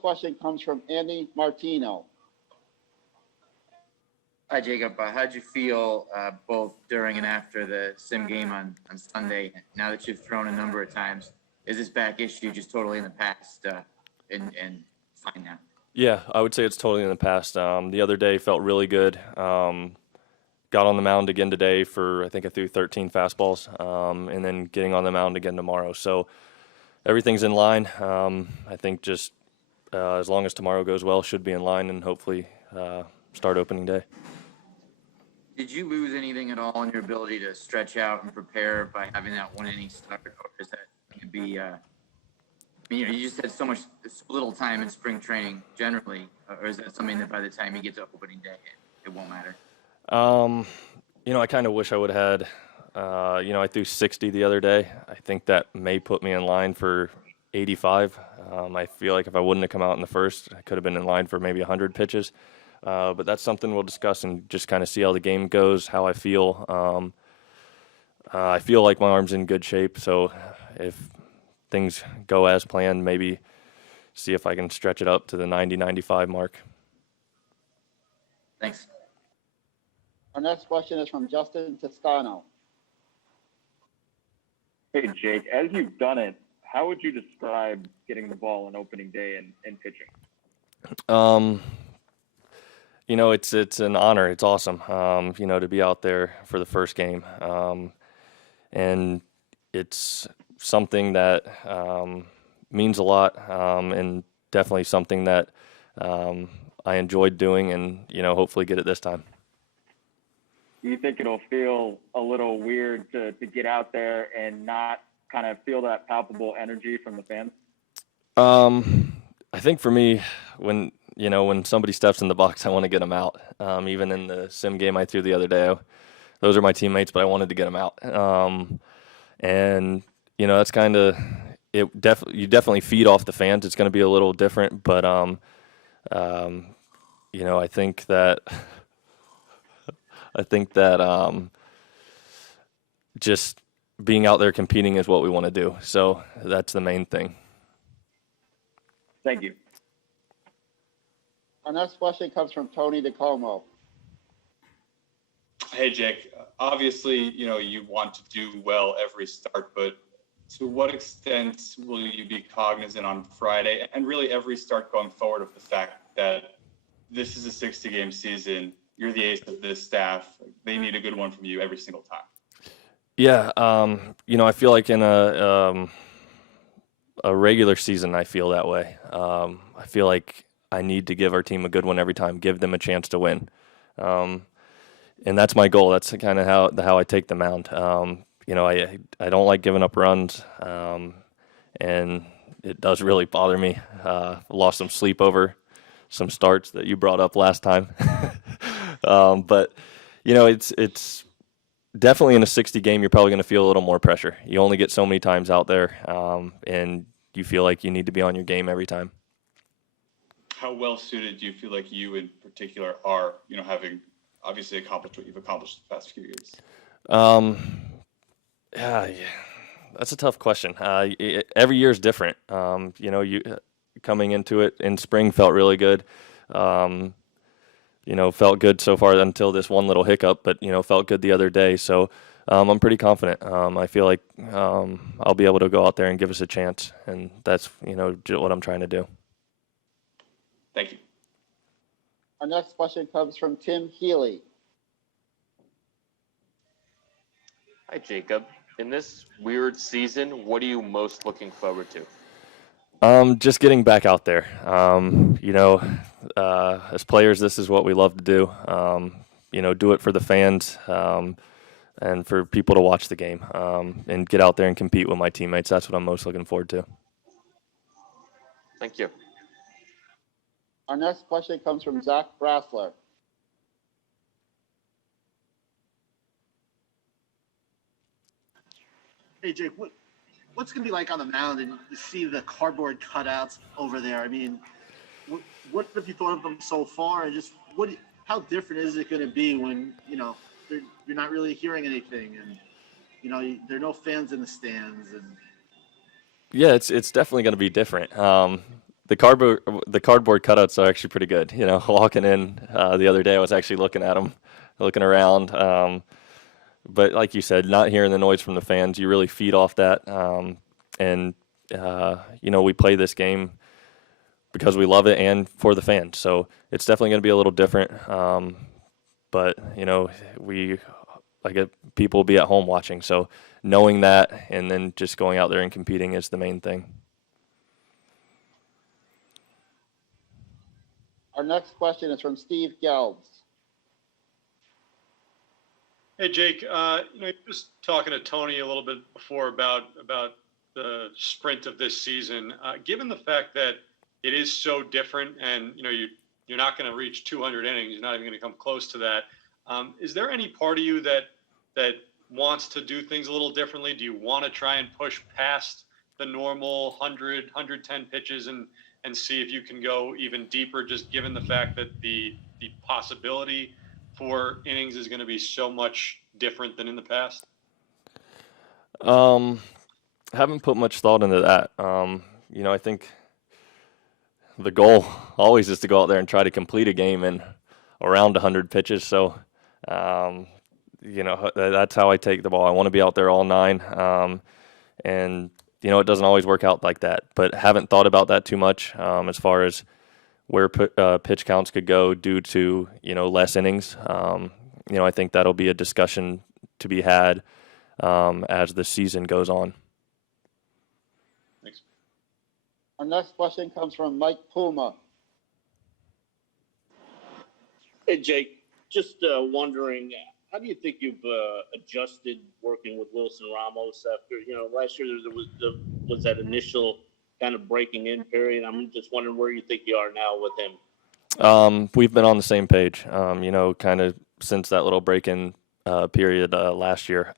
question comes from Andy Martino. Hi, Jacob. How'd you feel both during and after the sim game on Sunday? Now that you've thrown a number of times, is this back issue just totally in the past and fine now? Yeah, I would say it's totally in the past. The other day felt really good. Got on the mound again today for, I think I threw 13 fastballs, and then getting on the mound again tomorrow. So everything's in line. I think just as long as tomorrow goes well, should be in line and hopefully start opening day. Did you lose anything at all in your ability to stretch out and prepare by having that one inning start, or is that going to be? You just had so little time in spring training generally, or is that something that by the time you get to opening day, it won't matter? I kind of wish I would have had. I threw 60 the other day. I think that may put me in line for 85. I feel like if I wouldn't have come out in the first, I could have been in line for maybe 100 pitches. But that's something we'll discuss and just kind of see how the game goes, how I feel. I feel like my arm's in good shape, so if things go as planned, maybe see if I can stretch it up to the 90-95 mark. Thanks. Our next question is from Justin Toscano. Hey, Jake, as you've done it, how would you describe getting the ball on opening day and pitching? It's an honor. It's awesome, to be out there for the first game. And it's something that means a lot, and definitely something that I enjoyed doing and, hopefully get it this time. Do you think it'll feel a little weird to get out there and not kind of feel that palpable energy from the fans? I think for me, when somebody steps in the box, I want to get them out. Even in the sim game I threw the other day, those are my teammates, but I wanted to get them out. That's kind of it. You definitely feed off the fans. It's going to be a little different, but I think that just being out there competing is what we want to do. So that's the main thing. Thank you. Our next question comes from Tony DeComo. Hey, Jake. Obviously, you want to do well every start, but to what extent will you be cognizant on Friday and really every start going forward of the fact that this is a 60-game season? You're the ace of this staff. They need a good one from you every single time. Yeah, I feel like in a regular season, I feel that way. I feel like I need to give our team a good one every time, give them a chance to win. And that's my goal. That's kind of how I take the mound. I don't like giving up runs, and it does really bother me. Lost some sleep over some starts that you brought up last time. But it's definitely in a 60 game, you're probably going to feel a little more pressure. You only get so many times out there, and you feel like you need to be on your game every time. How well suited do you feel like you in particular are, having obviously accomplished what you've accomplished the past few years? Yeah, that's a tough question. Every year is different. You coming into it in spring felt really good. Felt good so far until this one little hiccup, but, felt good the other day. So I'm pretty confident. I feel like I'll be able to go out there and give us a chance, and that's, what I'm trying to do. Thank you. Our next question comes from Tim Healy. Hi, Jacob. In this weird season, what are you most looking forward to? Just getting back out there. As players, this is what we love to do. Do it for the fans and for people to watch the game and get out there and compete with my teammates. That's what I'm most looking forward to. Thank you. Our next question comes from Zach Brassler. Hey, Jake, what's going to be like on the mound and you see the cardboard cutouts over there? I mean, what have you thought of them so far? And just how different is it going to be when, you're not really hearing anything and, there are no fans in the stands? And yeah, it's definitely going to be different. the cardboard cutouts are actually pretty good. You know, walking in the other day, I was actually looking at them, looking around. But like you said, not hearing the noise from the fans, you really feed off that. You know, we play this game because we love it and for the fans. So it's definitely going to be a little different. But you know, people will be at home watching. So knowing that and then just going out there and competing is the main thing. Our next question is from Steve Gelbs. Hey, Jake, you know, just talking to Tony a little bit before about the sprint of this season. Given the fact that it is so different, and you know you're not going to reach 200 innings, you're not even going to come close to that. Is there any part of you that wants to do things a little differently? Do you want to try and push past the normal 100, 110 pitches and see if you can go even deeper, just given the fact that the possibility for innings is going to be so much different than in the past? I haven't put much thought into that. You know, I think the goal always is to go out there and try to complete a game in around 100 pitches. So, you know, that's how I take the ball. I want to be out there all 9. And, you know, it doesn't always work out like that. But haven't thought about that too much as far as where pitch counts could go due to, you know, less innings. You know, I think that'll be a discussion to be had as the season goes on. Thanks. Our next question comes from Mike Puma. Hey, Jake, just wondering, how do you think you've adjusted working with Wilson Ramos after, you know, last year there was that initial kind of breaking in period. I'm just wondering where you think you are now with him. We've been on the same page, you know, kind of since that little break-in period last year.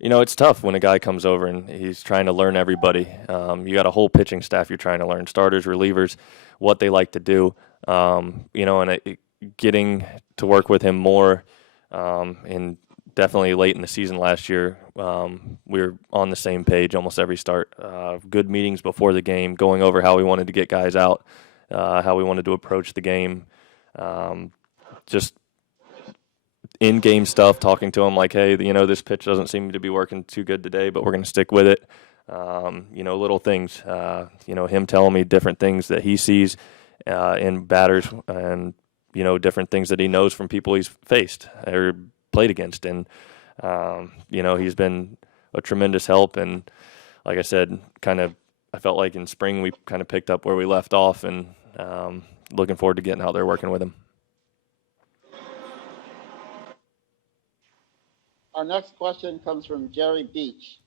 You know, it's tough when a guy comes over and he's trying to learn everybody. You got a whole pitching staff you're trying to learn, starters, relievers, what they like to do. You know, and getting to work with him more, and definitely late in the season last year, we were on the same page almost every start. Good meetings before the game, going over how we wanted to get guys out, how we wanted to approach the game. Just in-game stuff, talking to him like, hey, you know, this pitch doesn't seem to be working too good today, but we're going to stick with it. You know, little things. You know, him telling me different things that he sees in batters and, you know, different things that he knows from people he's faced or played against. And, you know, he's been a tremendous help. And like I said, I felt like in spring we kind of picked up where we left off, and looking forward to getting out there working with him. Our next question comes from Jerry Beach.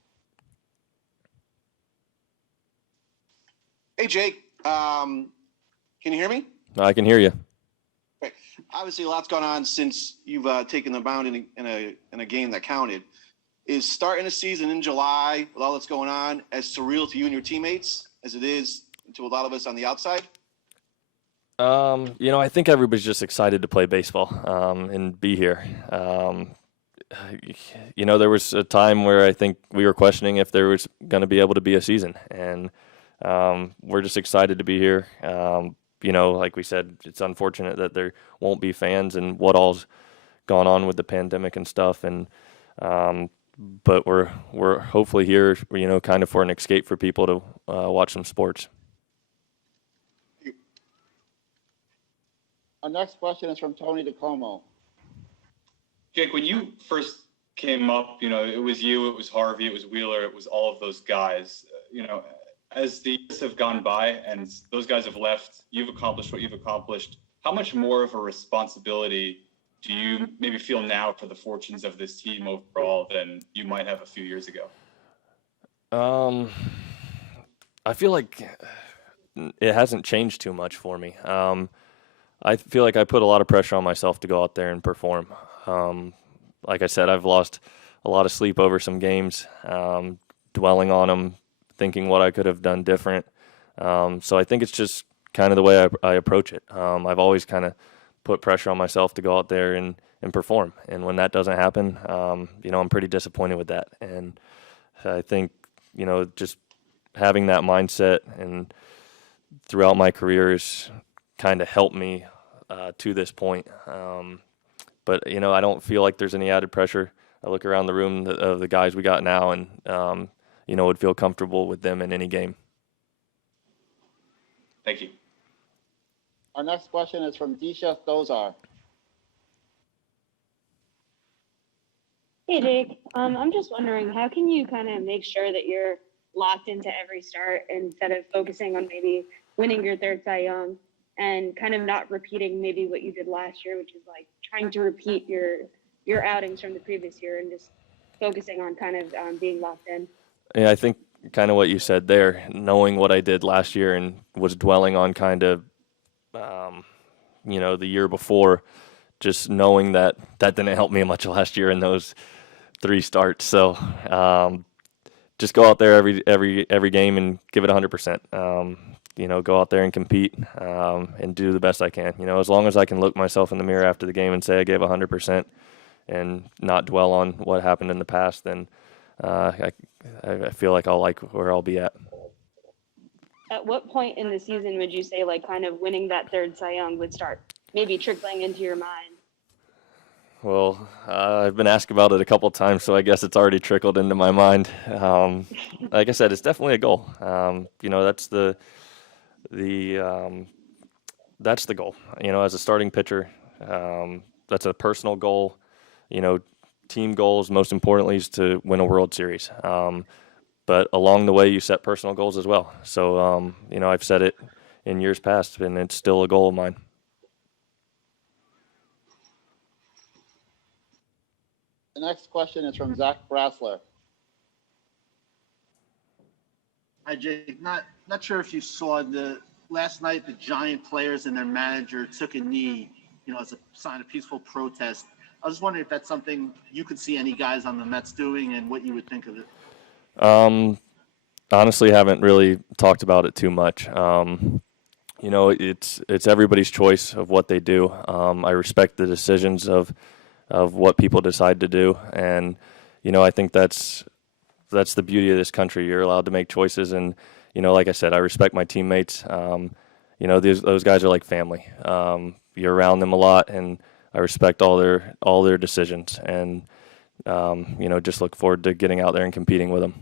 Hey, Jake. Can you hear me? I can hear you. Okay. Obviously, a lot's gone on since you've taken the mound in a game that counted. Is starting a season in July with all that's going on as surreal to you and your teammates as it is to a lot of us on the outside? You know, I think everybody's just excited to play baseball and be here. You know, there was a time where I think we were questioning if there was going to be able to be a season, and we're just excited to be here. You know, like we said, it's unfortunate that there won't be fans and what all's gone on with the pandemic and stuff, and but we're hopefully here, you know, kind of for an escape for people to watch some sports. Our next question is from Tony DeComo. Jake, when you first came up, you know, it was you, it was Harvey, it was Wheeler, it was all of those guys. You know, as the years have gone by and those guys have left, you've accomplished what you've accomplished. How much more of a responsibility do you maybe feel now for the fortunes of this team overall than you might have a few years ago? I feel like it hasn't changed too much for me. I feel like I put a lot of pressure on myself to go out there and perform. Like I said, I've lost a lot of sleep over some games, dwelling on them, thinking what I could have done different. So I think it's just kind of the way I approach it. I've always kind of put pressure on myself to go out there and perform. And when that doesn't happen, you know, I'm pretty disappointed with that. And I think, you know, just having that mindset and throughout my career has kind of helped me to this point. But, I don't feel like there's any added pressure. I look around the room of the guys we got now and, would feel comfortable with them in any game. Thank you. Our next question is from Disha Thozar. Hey, Jake. I'm just wondering, how can you kind of make sure that you're locked into every start instead of focusing on maybe winning your third Cy Young and kind of not repeating maybe what you did last year, which is like trying to repeat your outings from the previous year and just focusing on kind of being locked in? Yeah, I think kind of what you said there, knowing what I did last year and was dwelling on kind of, the year before, just knowing that didn't help me much last year in those 3 starts. So just go out there every game and give it 100%. Go out there and compete and do the best I can. As long as I can look myself in the mirror after the game and say I gave 100% and not dwell on what happened in the past, then I feel like I'll like where I'll be at. At what point in the season would you say like kind of winning that third Cy Young would start maybe trickling into your mind? Well, I've been asked about it a couple times, so I guess it's already trickled into my mind. Like I said, it's definitely a goal. That's that's the goal. As a starting pitcher, that's a personal goal. Team goals, most importantly, is to win a World Series. But along the way, you set personal goals as well. So, I've said it in years past, and it's still a goal of mine. The next question is from Zach Brassler. Hi, Jake. Not sure if you saw last night the Giant players and their manager took a knee, as a sign of peaceful protest. I was just wondering if that's something you could see any guys on the Mets doing and what you would think of it. Honestly, haven't really talked about it too much. It's everybody's choice of what they do. I respect the decisions of what people decide to do, and I think that's the beauty of this country. You're allowed to make choices, and like I said, I respect my teammates. Those guys are like family. You're around them a lot, and I respect all their decisions, and just look forward to getting out there and competing with them.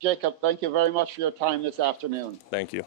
Jacob, thank you very much for your time this afternoon. Thank you.